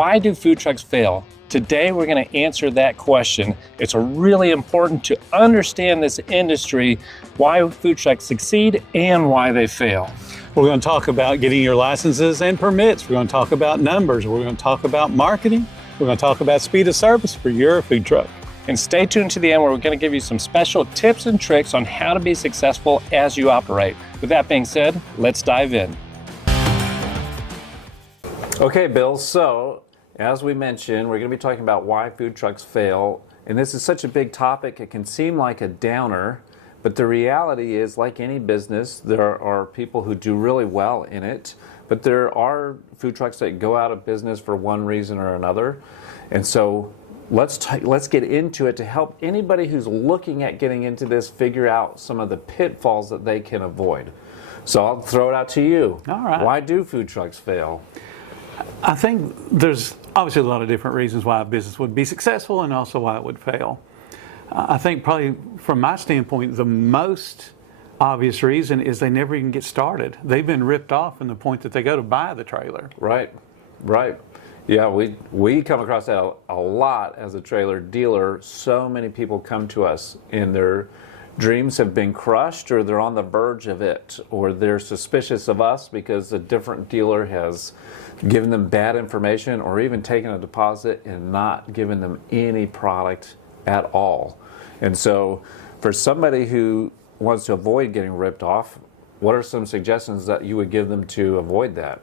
Why do food trucks fail? Today we're going to answer that question. It's really important to understand this industry, why food trucks succeed and why they fail. We're going to talk about getting your licenses and permits. We're going to talk about numbers. We're going to talk about marketing. We're going to talk about speed of service for your food truck. And stay tuned to the end where we're going to give you some special tips and tricks on how to be successful as you operate. With that being said, let's dive in. Okay, Bill, so as we mentioned, we're going to be talking about why food trucks fail. And this is such a big topic, it can seem like a downer, but the reality is, like any business, there are people who do really well in it, but there are food trucks that go out of business for one reason or another. And so let's get into it to help anybody who's looking at getting into this figure out some of the pitfalls that they can avoid. So I'll throw it out to you. All right. Why do food trucks fail? I think there's obviously a lot of different reasons why a business would be successful and also why it would fail. I think probably from my standpoint, the most obvious reason is they never even get started. They've been ripped off from the point that they go to buy the trailer. Right. Yeah, we come across that a lot as a trailer dealer. So many people come to us and their dreams have been crushed, or they're on the verge of it, or they're suspicious of us because a different dealer has given them bad information or even taken a deposit and not given them any product at all. And so for somebody who wants to avoid getting ripped off, what are some suggestions that you would give them to avoid that?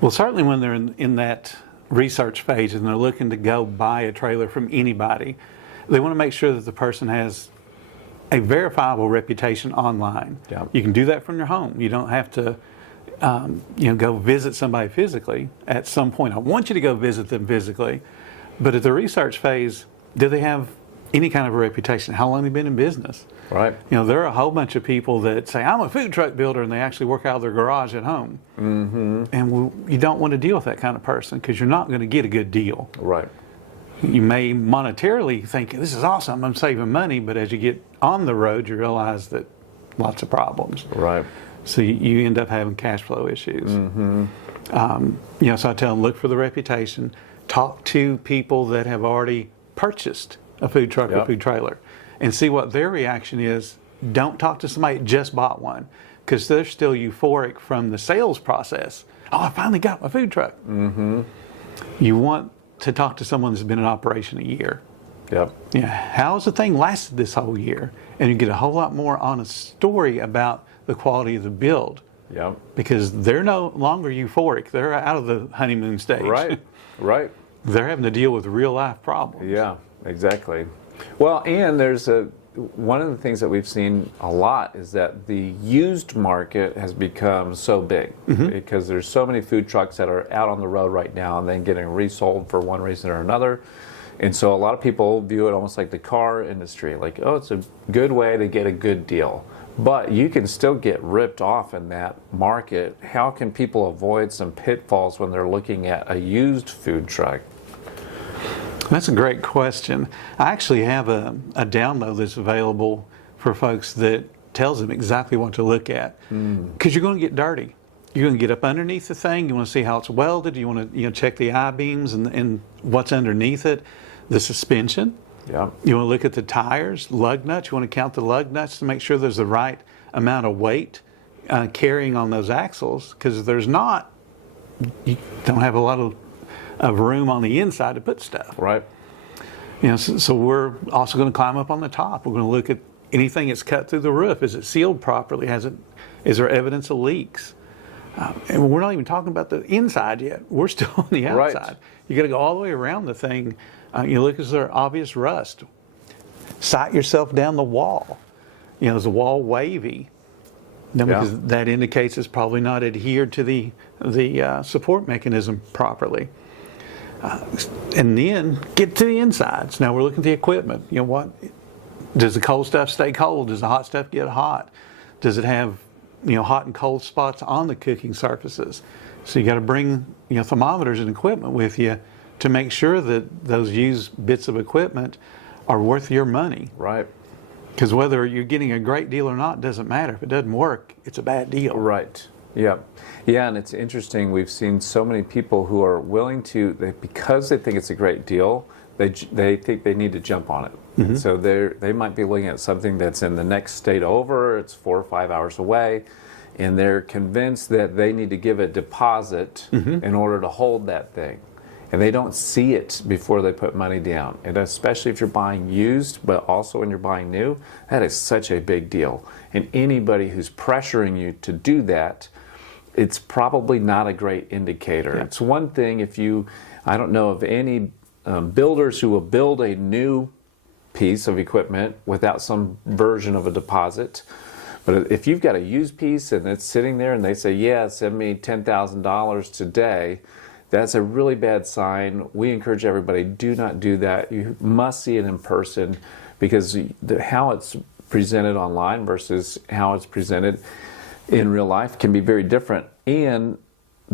Well, certainly when they're in that research phase and they're looking to go buy a trailer from anybody, they want to make sure that the person has a verifiable reputation online. Yeah. You can do that from your home. You don't have to go visit somebody physically at some point. I want you to go visit them physically, but at the research phase, do they have any kind of a reputation? How long have they been in business? Right. There are a whole bunch of people that say, I'm a food truck builder, and they actually work out of their garage at home. Mm-hmm. And you don't want to deal with that kind of person because you're not going to get a good deal. Right. You may monetarily think, this is awesome, I'm saving money, but as you get on the road, you realize that lots of problems. Right. So you end up having cash flow issues. Mm-hmm. So I tell them, look for the reputation, talk to people that have already purchased a food truck or food trailer, and see what their reaction is. Don't talk to somebody that just bought one, because they're still euphoric from the sales process. Oh, I finally got my food truck. Mm-hmm. You want to talk to someone that's been in operation a year. Yep. Yeah. How's the thing lasted this whole year? And you get a whole lot more honest story about the quality of the build. Yep. Because they're no longer euphoric. They're out of the honeymoon stage. Right. Right. They're having to deal with real life problems. Yeah, exactly. Well, and there's one of the things that we've seen a lot is that the used market has become so big, mm-hmm. because there's so many food trucks that are out on the road right now and then getting resold for one reason or another. And so a lot of people view it almost like the car industry, like, oh, it's a good way to get a good deal. But you can still get ripped off in that market. How can people avoid some pitfalls when they're looking at a used food truck? That's a great question. I actually have a download that's available for folks that tells them exactly what to look at. Because you're going to get dirty. You're going to get up underneath the thing. You want to see how it's welded. You want to check the I-beams and what's underneath it. The suspension. Yeah. You want to look at the tires, lug nuts. You want to count the lug nuts to make sure there's the right amount of weight carrying on those axles. Because if there's not, you don't have a lot of room on the inside to put stuff. Right. So we're also going to climb up on the top. We're going to look at anything that's cut through the roof. Is it sealed properly? Is there evidence of leaks? And we're not even talking about the inside yet. We're still on the outside. Right. You got to go all the way around the thing. You look, is there obvious rust? Sight yourself down the wall. Is the wall wavy? Because that indicates it's probably not adhered to the support mechanism properly. And then get to the insides. Now we're looking at the equipment. What does the cold stuff stay cold? Does the hot stuff get hot? Does it have hot and cold spots on the cooking surfaces? So you got to bring thermometers and equipment with you to make sure that those used bits of equipment are worth your money. Right. Because whether you're getting a great deal or not doesn't matter. If it doesn't work, it's a bad deal. Right. Yeah. Yeah, and it's interesting. We've seen so many people who are willing to, because they think it's a great deal, they think they need to jump on it. Mm-hmm. So they might be looking at something that's in the next state over, it's 4 or 5 hours away, and they're convinced that they need to give a deposit in order to hold that thing. And they don't see it before they put money down. And especially if you're buying used, but also when you're buying new, that is such a big deal. And anybody who's pressuring you to do that, it's probably not a great indicator. Yeah. It's one thing if I don't know of any builders who will build a new piece of equipment without some version of a deposit. But if you've got a used piece and it's sitting there and they say, yeah, send me $10,000 today, that's a really bad sign. We encourage everybody, do not do that. You must see it in person, because how it's presented online versus how it's presented in real life can be very different. And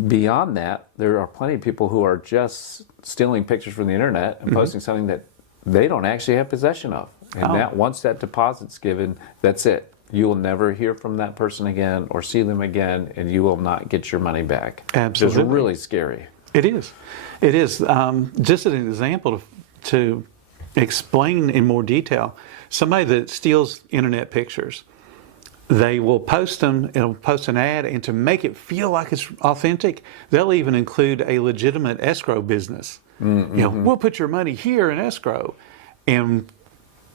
beyond that, there are plenty of people who are just stealing pictures from the internet and posting something that they don't actually have possession of. And that once that deposit's given, that's it. You will never hear from that person again or see them again, and you will not get your money back. Absolutely. It's really scary. It is. It is. Just as an example to explain in more detail, somebody that steals internet pictures, they will post them, it'll post an ad, and to make it feel like it's authentic, they'll even include a legitimate escrow business. Mm-hmm. You know, we'll put your money here in escrow. And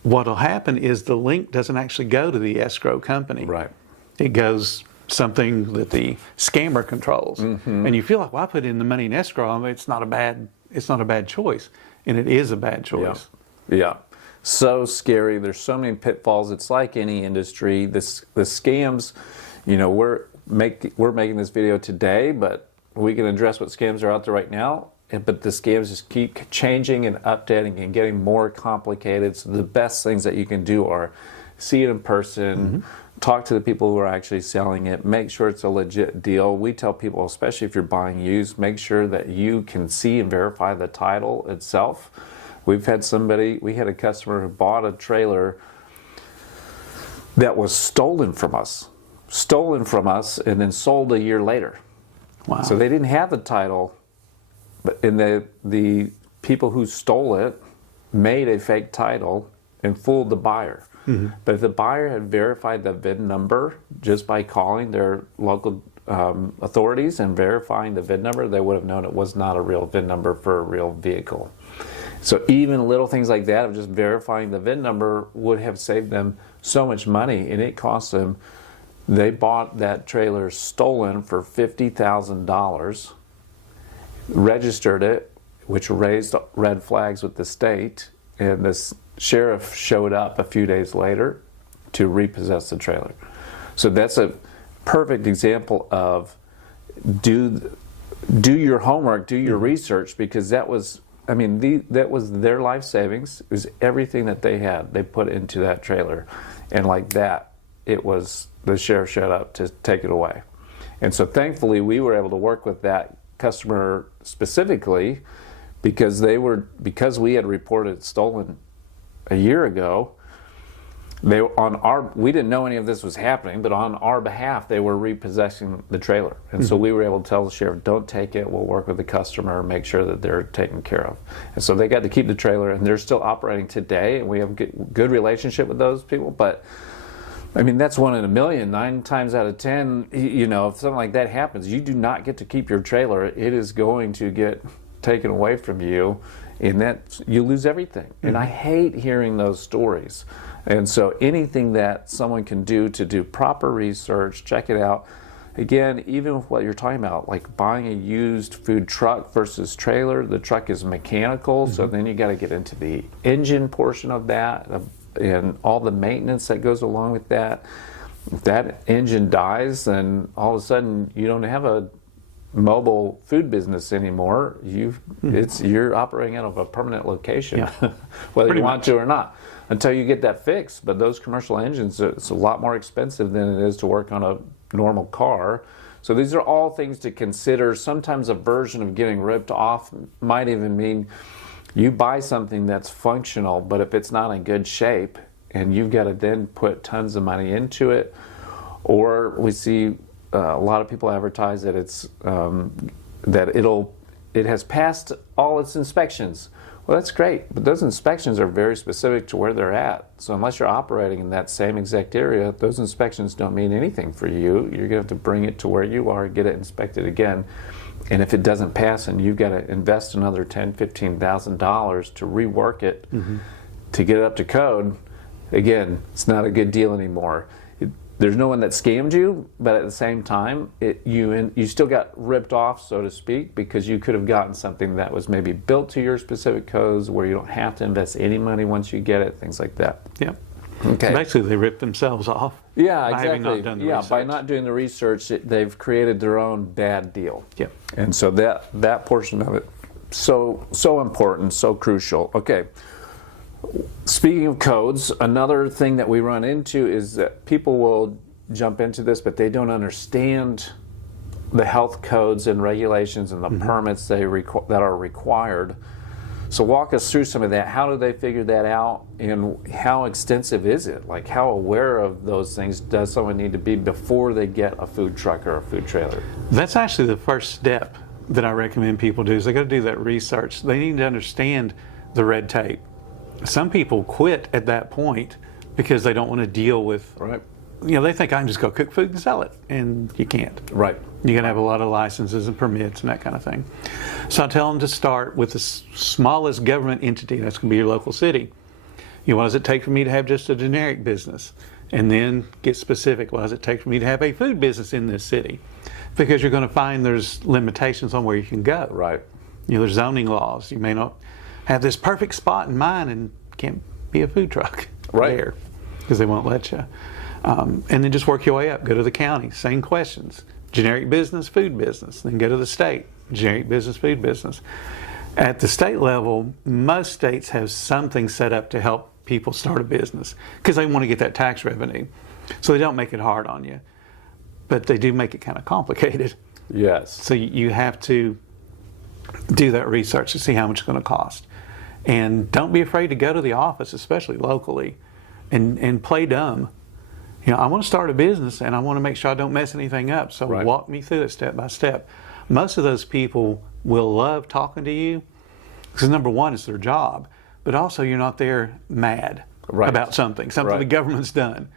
what'll happen is the link doesn't actually go to the escrow company. Right. It goes something that the scammer controls. Mm-hmm. And you feel like, well, I put in the money in escrow, I mean, it's not a bad choice. And it is a bad choice. Yeah. So scary. There's so many pitfalls. It's like any industry. The scams, you know, we're making this video today, but we can address what scams are out there right now. But the scams just keep changing and updating and getting more complicated. So the best things that you can do are see it in person, talk to the people who are actually selling it, make sure it's a legit deal. We tell people, especially if you're buying used, make sure that you can see and verify the title itself. We had a customer who bought a trailer that was stolen from us, and then sold a year later. Wow. So they didn't have the title, and the people who stole it made a fake title and fooled the buyer. Mm-hmm. But if the buyer had verified the VIN number just by calling their local authorities and verifying the VIN number, they would have known it was not a real VIN number for a real vehicle. So even little things like that of just verifying the VIN number would have saved them so much money, and it cost them, they bought that trailer stolen for $50,000, registered it, which raised red flags with the state, and this sheriff showed up a few days later to repossess the trailer. So that's a perfect example of do your homework, do your research, because that was their life savings. It was everything that they had. They put into that trailer, and like that, it was the sheriff showed up to take it away. And so thankfully, we were able to work with that customer specifically because we had reported stolen a year ago. We didn't know any of this was happening, but on our behalf, they were repossessing the trailer. And so we were able to tell the sheriff, don't take it, we'll work with the customer, make sure that they're taken care of. And so they got to keep the trailer, and they're still operating today, and we have a good relationship with those people. But I mean, that's 1 in a million. 9 times out of 10, you know, if something like that happens, you do not get to keep your trailer. It is going to get taken away from you, and that you lose everything. And I hate hearing those stories. And so anything that someone can do to do proper research, check it out. Again, even with what you're talking about, like buying a used food truck versus trailer, the truck is mechanical, so then you got to get into the engine portion of that and all the maintenance that goes along with that. If that engine dies, then all of a sudden you don't have a mobile food business anymore. You're operating out of a permanent location, whether you want to or not, until you get that fixed. But those commercial engines, it's a lot more expensive than it is to work on a normal car. So these are all things to consider. Sometimes a version of getting ripped off might even mean you buy something that's functional, but if it's not in good shape and you've got to then put tons of money into it, or we see a lot of people advertise that it has passed all its inspections. Well, that's great, but those inspections are very specific to where they're at. So unless you're operating in that same exact area, those inspections don't mean anything for you. You're going to have to bring it to where you are, get it inspected again. And if it doesn't pass, and you've got to invest another $10,000, $15,000 to rework it to get it up to code, again, it's not a good deal anymore. There's no one that scammed you, but at the same time, you still got ripped off, so to speak, because you could have gotten something that was maybe built to your specific codes where you don't have to invest any money once you get it, things like that. Yep. Okay. Basically, they ripped themselves off. Yeah, by exactly. having not done the research. By not doing the research, they've created their own bad deal. Yep. And so that portion of it, so important, so crucial. Okay. Speaking of codes, another thing that we run into is that people will jump into this, but they don't understand the health codes and regulations and the permits that are required. So walk us through some of that. How do they figure that out, and how extensive is it? Like, how aware of those things does someone need to be before they get a food truck or a food trailer? That's actually the first step that I recommend people do, is they got to do that research. They need to understand the red tape. Some people quit at that point because they don't want to deal with, Right. They think I can just go cook food and sell it, and you can't. Right. You're going to have a lot of licenses and permits and that kind of thing. So I tell them to start with the smallest government entity. That's going to be your local city. What does it take for me to have just a generic business? And then get specific. What does it take for me to have a food business in this city? Because you're going to find there's limitations on where you can go. Right. There's zoning laws. You may not have this perfect spot in mind and can't be a food truck there because they won't let you. And then just work your way up. Go to the county, same questions. Generic business, food business. Then go to the state, generic business, food business. At the state level, most states have something set up to help people start a business because they want to get that tax revenue. So they don't make it hard on you, but they do make it kind of complicated. Yes. So you have to do that research to see how much it's going to cost. And don't be afraid to go to the office, especially locally, and play dumb. I want to start a business and I want to make sure I don't mess anything up. So walk me through it step by step. Most of those people will love talking to you because, number one, it's their job, but also you're not there mad about something the government's done.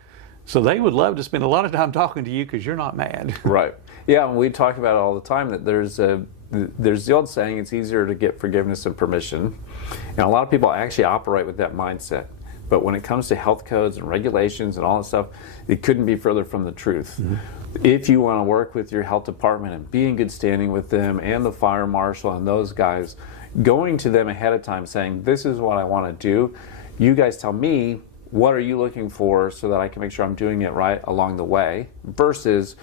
So they would love to spend a lot of time talking to you because you're not mad. Right. Yeah, and we talk about it all the time that there's the old saying, it's easier to get forgiveness than permission. And a lot of people actually operate with that mindset. But when it comes to health codes and regulations and all that stuff, it couldn't be further from the truth. Mm-hmm. If you want to work with your health department and be in good standing with them and the fire marshal and those guys, going to them ahead of time saying, this is what I want to do. You guys tell me, what are you looking for so that I can make sure I'm doing it right along the way, versus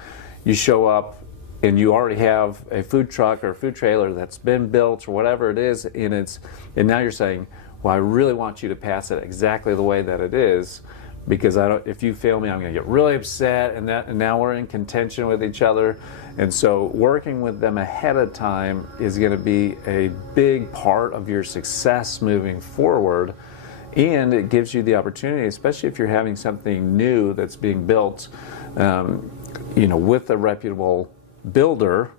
you show up and you already have a food truck or a food trailer that's been built or whatever it is, and now you're saying, well, I really want you to pass it exactly the way that it is, because if you fail me, I'm going to get really upset, and now we're in contention with each other. And so working with them ahead of time is going to be a big part of your success moving forward. And it gives you the opportunity, especially if you're having something new that's being built, with a reputable builder.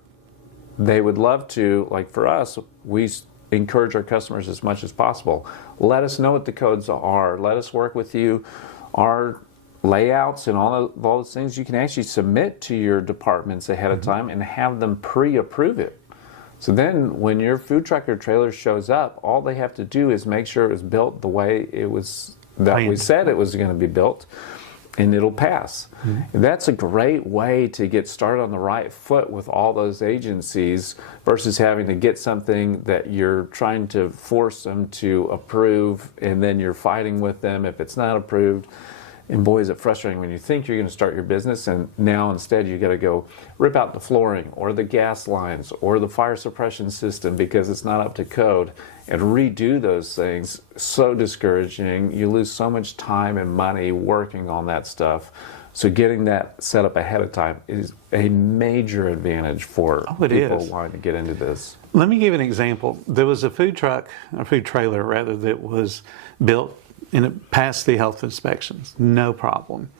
They would love to, like for us, we encourage our customers as much as possible. Let us know what the codes are. Let us work with you. Our layouts and all those things you can actually submit to your departments ahead of time and have them pre-approve it. So then when your food truck or trailer shows up, all they have to do is make sure it was built the way we said it was going to be built, and it'll pass. Mm-hmm. That's a great way to get started on the right foot with all those agencies versus having to get something that you're trying to force them to approve, and then you're fighting with them if it's not approved. And boy, is it frustrating when you think you're going to start your business, and now instead you got to go rip out the flooring or the gas lines or the fire suppression system because it's not up to code, and redo those things. So discouraging. You lose so much time and money working on that stuff. So getting that set up ahead of time is a major advantage for people wanting to get into this. Let me give an example. There was a food trailer rather, that was built and it passed the health inspections, no problem.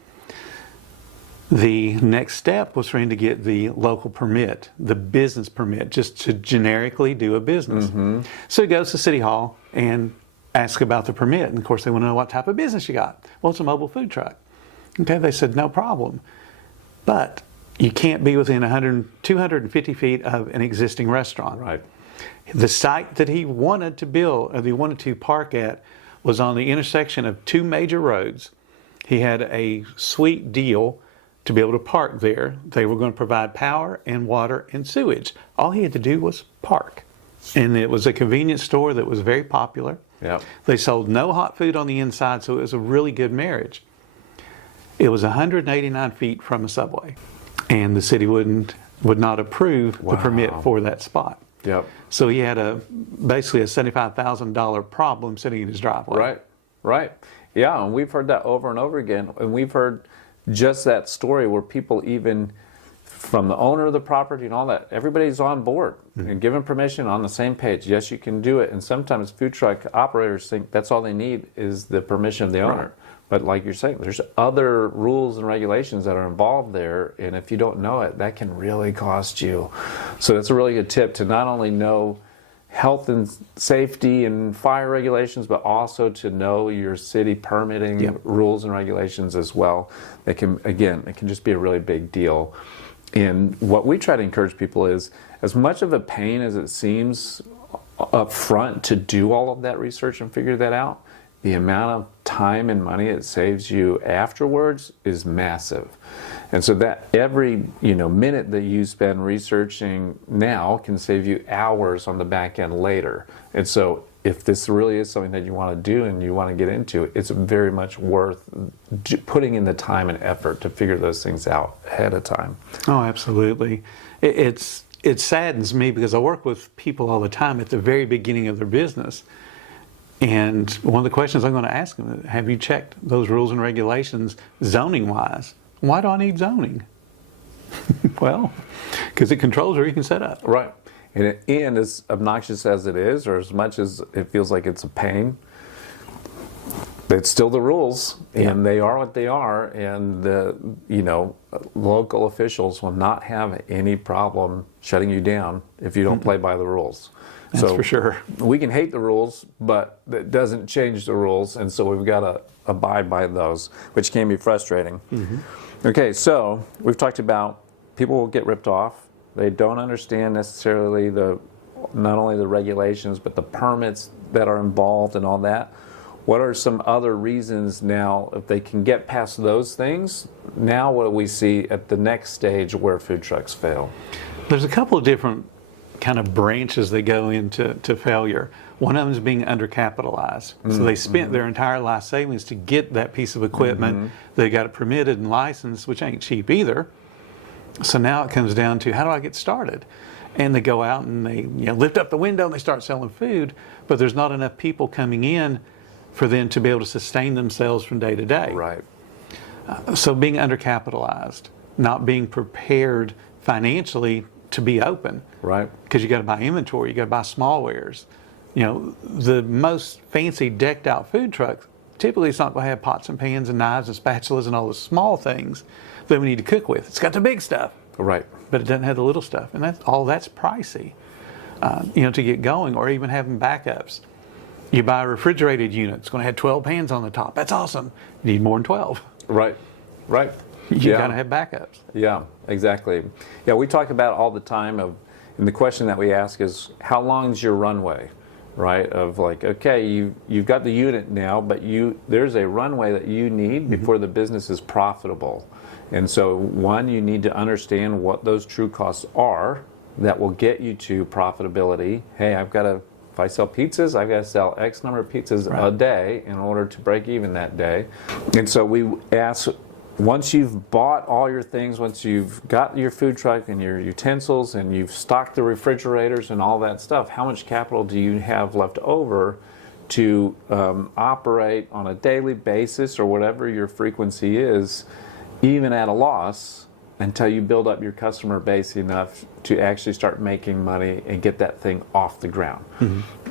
The next step was for him to get the local permit, the business permit, just to generically do a business. So he goes to City Hall and asks about the permit. And of course, they want to know what type of business you got. Well, it's a mobile food truck. Okay, they said, no problem. But you can't be within 250 feet of an existing restaurant. Right. The site that he wanted to build, or he wanted to park at, was on the intersection of two major roads. He had a sweet deal to be able to park there. They were going to provide power and water and sewage. All he had to do was park. And it was a convenience store that was very popular. Yep. They sold no hot food on the inside, so it was a really good marriage. It was 189 feet from a Subway, and the city would not approve the permit for that spot. Yep. So he had basically a $75,000 problem sitting in his driveway. Right, right. Yeah, and we've heard that over and over again. And we've heard just that story where people, even from the owner of the property and all that, everybody's on board and given permission, on the same page. Yes, you can do it. And sometimes food truck operators think that's all they need is the permission of the owner. Right. But like you're saying, there's other rules and regulations that are involved there, and if you don't know it, that can really cost you. So that's a really good tip, to not only know health and safety and fire regulations, but also to know your city permitting rules and regulations as well. It can just be a really big deal. And what we try to encourage people is, as much of a pain as it seems up front to do all of that research and figure that out, the amount of time and money it saves you afterwards is massive. And so that every minute that you spend researching now can save you hours on the back end later. And so if this really is something that you want to do and you want to get into, it's very much worth putting in the time and effort to figure those things out ahead of time. Oh, absolutely. It saddens me because I work with people all the time at the very beginning of their business. And one of the questions I'm going to ask them is, have you checked those rules and regulations zoning-wise? Why do I need zoning? Well, because it controls where you can set up. Right. And as obnoxious as it is, or as much as it feels like it's a pain, it's still the rules, and they are what they are, and the local officials will not have any problem shutting you down if you don't play by the rules. That's for sure. We can hate the rules, but it doesn't change the rules, and so we've got to abide by those, which can be frustrating. Okay, so we've talked about people will get ripped off. They don't understand necessarily not only the regulations, but the permits that are involved and all that. What are some other reasons now, if they can get past those things, now what do we see at the next stage where food trucks fail? There's a couple of different kind of branches that go into failure. One of them is being undercapitalized. So they spent their entire life savings to get that piece of equipment. They got it permitted and licensed, which ain't cheap either. So now it comes down to, how do I get started? And they go out and they lift up the window and they start selling food, but there's not enough people coming in for them to be able to sustain themselves from day to day. Right. So being undercapitalized, not being prepared financially to be open. Right. Because you got to buy inventory, you got to buy small wares. The most fancy decked out food trucks, typically it's not going to have pots and pans and knives and spatulas and all the small things that we need to cook with. It's got the big stuff. Right. But it doesn't have the little stuff. And that's pricey, to get going, or even having backups. You buy a refrigerated unit, it's going to have 12 pans on the top. That's awesome. You need more than 12. Right. Right. You got to have backups. Yeah, exactly. Yeah, we talk about all the time and the question that we ask is, how long is your runway? Right? Of like, okay, you've got the unit now, but there's a runway that you need before the business is profitable. And so, one, you need to understand what those true costs are that will get you to profitability. Hey, if I sell pizzas, I've got to sell X number of pizzas a day in order to break even that day. And so we ask, once you've bought all your things, once you've got your food truck and your utensils and you've stocked the refrigerators and all that stuff, how much capital do you have left over to operate on a daily basis or whatever your frequency is, even at a loss, until you build up your customer base enough to actually start making money and get that thing off the ground.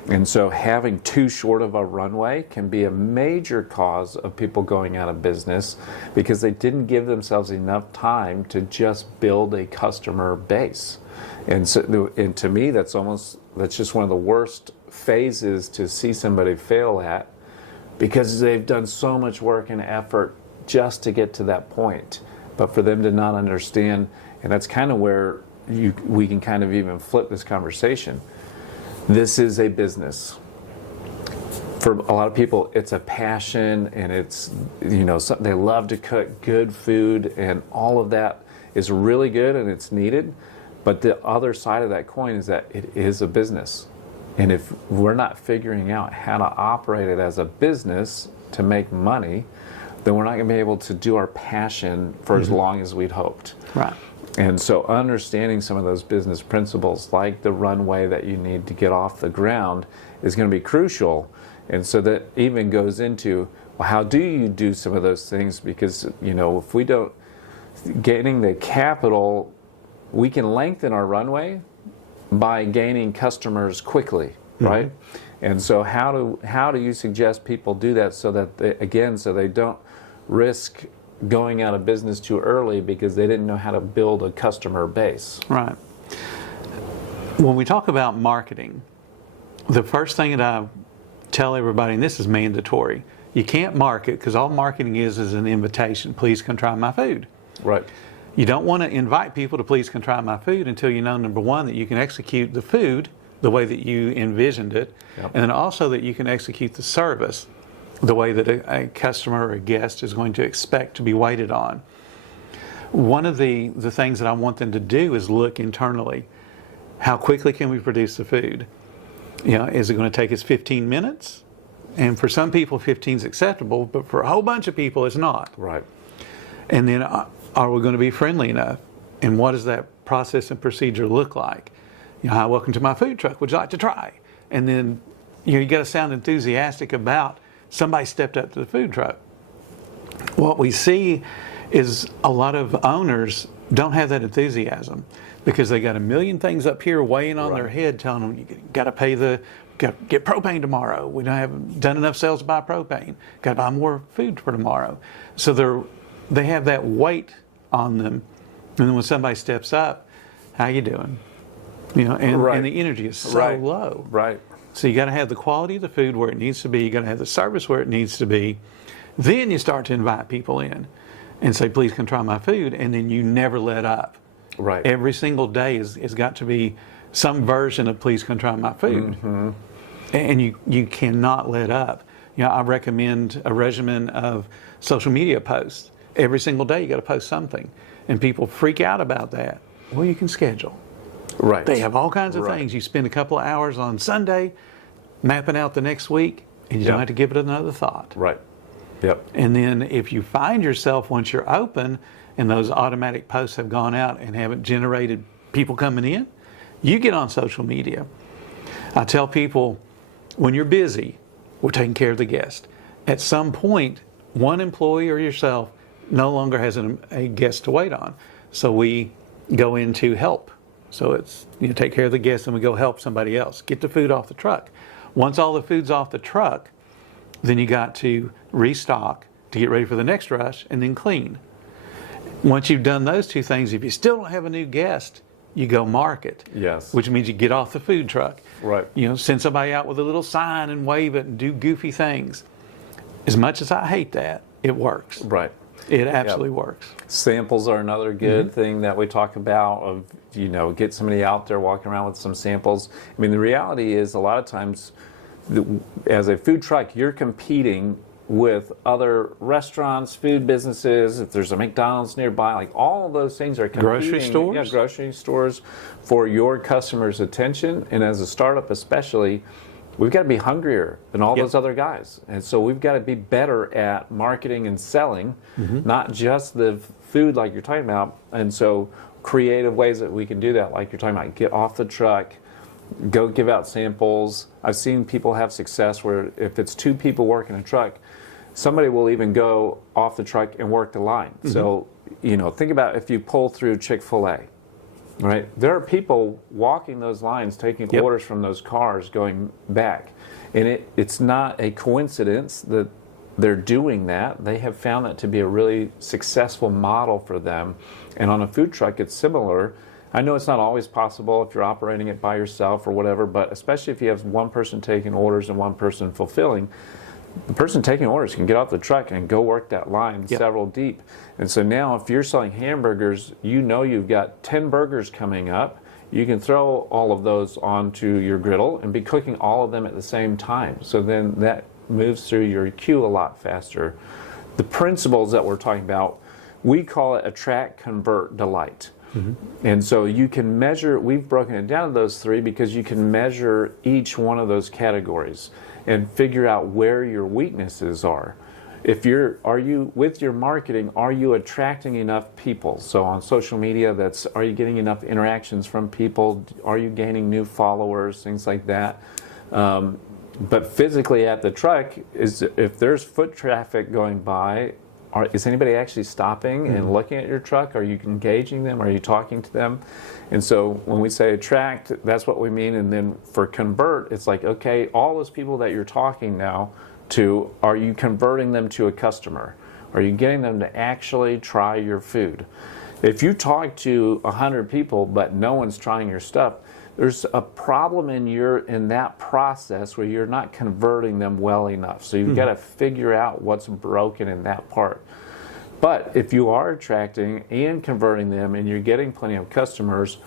And so having too short of a runway can be a major cause of people going out of business because they didn't give themselves enough time to just build a customer base. And so, and to me, that's just one of the worst phases to see somebody fail at, because they've done so much work and effort just to get to that point. But for them to not understand, and that's kind of where we can kind of even flip this conversation. This is a business. For a lot of people, it's a passion, and it's, they love to cook good food, and all of that is really good and it's needed. But the other side of that coin is that it is a business. And if we're not figuring out how to operate it as a business to make money, then we're not going to be able to do our passion for as long as we'd hoped. Right. And so understanding some of those business principles, like the runway that you need to get off the ground, is going to be crucial. And so that even goes into, well, how do you do some of those things? Because, if we don't, gaining the capital, we can lengthen our runway by gaining customers quickly, right? And so how do you suggest people do that so that they don't risk going out of business too early because they didn't know how to build a customer base? Right. When we talk about marketing, the first thing that I tell everybody, and this is mandatory, you can't market, because all marketing is an invitation. Please come try my food. Right. You don't want to invite people to please come try my food until you know, number one, that you can execute the food the way that you envisioned it, and then also that you can execute the service the way that a customer or a guest is going to expect to be waited on. One of the things that I want them to do is look internally. How quickly can we produce the food? Is it going to take us 15 minutes? And for some people, 15 is acceptable, but for a whole bunch of people, it's not. Right. And then are we going to be friendly enough? And what does that process and procedure look like? Hi, welcome to my food truck. Would you like to try? And then, you got to sound enthusiastic about somebody stepped up to the food truck. What we see is a lot of owners don't have that enthusiasm because they got a million things up here weighing on their head, telling them, you got to pay got to get propane tomorrow. We don't have done enough sales to buy propane. Got to buy more food for tomorrow. So they have that weight on them. And then when somebody steps up, how you doing? And the energy is so low. Right. So you got to have the quality of the food where it needs to be. You got to have the service where it needs to be. Then you start to invite people in and say, please come try my food. And then you never let up. Right. Every single day has got to be some version of please come try my food. And you cannot let up. I recommend a regimen of social media posts. Every single day you got to post something. And people freak out about that. Well, you can schedule. Right. They have all kinds of things. You spend a couple of hours on Sunday mapping out the next week, and you don't have to give it another thought. Right. Yep. And then if you find yourself, once you're open and those automatic posts have gone out and haven't generated people coming in, you get on social media. I tell people, when you're busy, we're taking care of the guest. At some point, one employee or yourself no longer has a guest to wait on. So we go into help. So it's, take care of the guests and we go help somebody else. Get the food off the truck. Once all the food's off the truck, then you got to restock to get ready for the next rush and then clean. Once you've done those two things, if you still don't have a new guest, you go market. Yes. Which means you get off the food truck. Right. Send somebody out with a little sign and wave it and do goofy things. As much as I hate that, it works. Right. It absolutely works. Samples are another good thing that we talk about, of, get somebody out there walking around with some samples. I mean, the reality is a lot of times as a food truck, you're competing with other restaurants, food businesses. If there's a McDonald's nearby, like all of those things are competing. Grocery stores? Yeah, grocery stores for your customers' attention. And as a startup especially, we've got to be hungrier than all those other guys. And so we've got to be better at marketing and selling, not just the food like you're talking about. And so creative ways that we can do that, like you're talking about, get off the truck, go give out samples. I've seen people have success where if it's two people working a truck, somebody will even go off the truck and work the line. So, you know, think about if you pull through Chick-fil-A, right? There are people walking those lines, taking Yep. orders from those cars, going back. And it's not a coincidence that they're doing that. They have found that to be a really successful model for them. And on a food truck, it's similar. I know it's not always possible if you're operating it by yourself or whatever, but especially if you have one person taking orders and one person fulfilling, the person taking orders can get off the truck and go work that line Yep. several deep. And so now if you're selling hamburgers, you know you've got 10 burgers coming up. You can throw all of those onto your griddle and be cooking all of them at the same time. So then that moves through your queue a lot faster. The principles that we're talking about, we call it attract, convert, delight. And so you can measure, we've broken it down to those three because you can measure each one of those categories and figure out where your weaknesses are. If are you, with your marketing, are you attracting enough people? So on social media, are you getting enough interactions from people? Are you gaining new followers, things like that? But physically at the truck, if there's foot traffic going by, is anybody actually stopping and looking at your truck? Are you engaging them? Are you talking to them? And so when we say attract, that's what we mean. And then for convert, it's like, okay, all those people that you're talking now to, are you converting them to a customer? Are you getting them to actually try your food? If you talk to 100 people but no one's trying your stuff, there's a problem in that process where you're not converting them well enough. So you've got to figure out what's broken in that part. But if you are attracting and converting them and you're getting plenty of customers,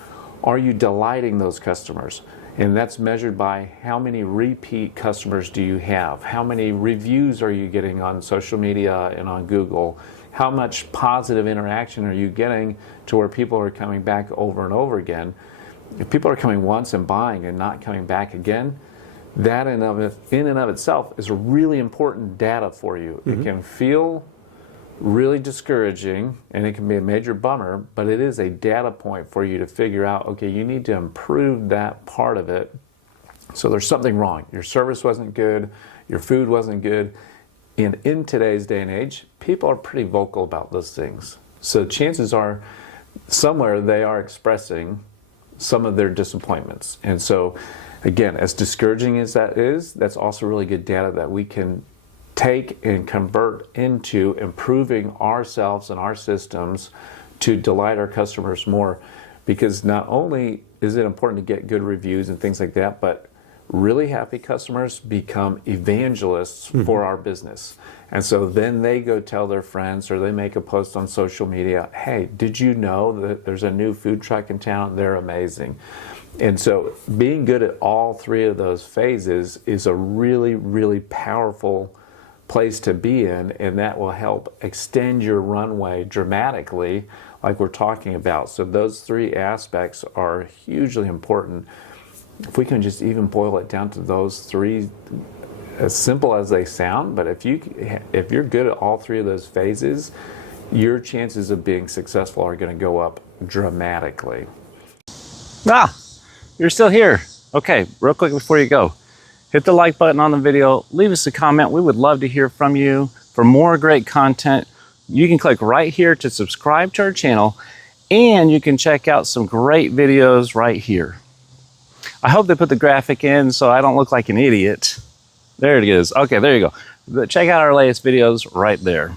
are you delighting those customers? And that's measured by how many repeat customers do you have? How many reviews are you getting on social media and on Google? How much positive interaction are you getting to where people are coming back over and over again? If people are coming once and buying and not coming back again, that in and of itself is a really important data for you. It can feel really discouraging and it can be a major bummer, but it is a data point for you to figure out, okay, you need to improve that part of it. So there's something wrong. Your service wasn't good, your food wasn't good. And in today's day and age, people are pretty vocal about those things. So chances are somewhere they are expressing some of their disappointments. And so again, as discouraging as that is, that's also really good data that we can take and convert into improving ourselves and our systems to delight our customers more. Because not only is it important to get good reviews and things like that, but really happy customers become evangelists for our business. And so then they go tell their friends or they make a post on social media, hey, did you know that there's a new food truck in town? They're amazing. And so being good at all three of those phases is a really, really powerful place to be in, and that will help extend your runway dramatically like we're talking about. So those three aspects are hugely important. If we can just even boil it down to those three, as simple as they sound, but if you're good at all three of those phases, your chances of being successful are going to go up dramatically. You're still here. Okay, real quick before you go, hit the like button on the video, leave us a comment. We would love to hear from you. For more great content, you can click right here to subscribe to our channel, and you can check out some great videos right here. I hope they put the graphic in so I don't look like an idiot. There it is. Okay, there you go. Check out our latest videos right there.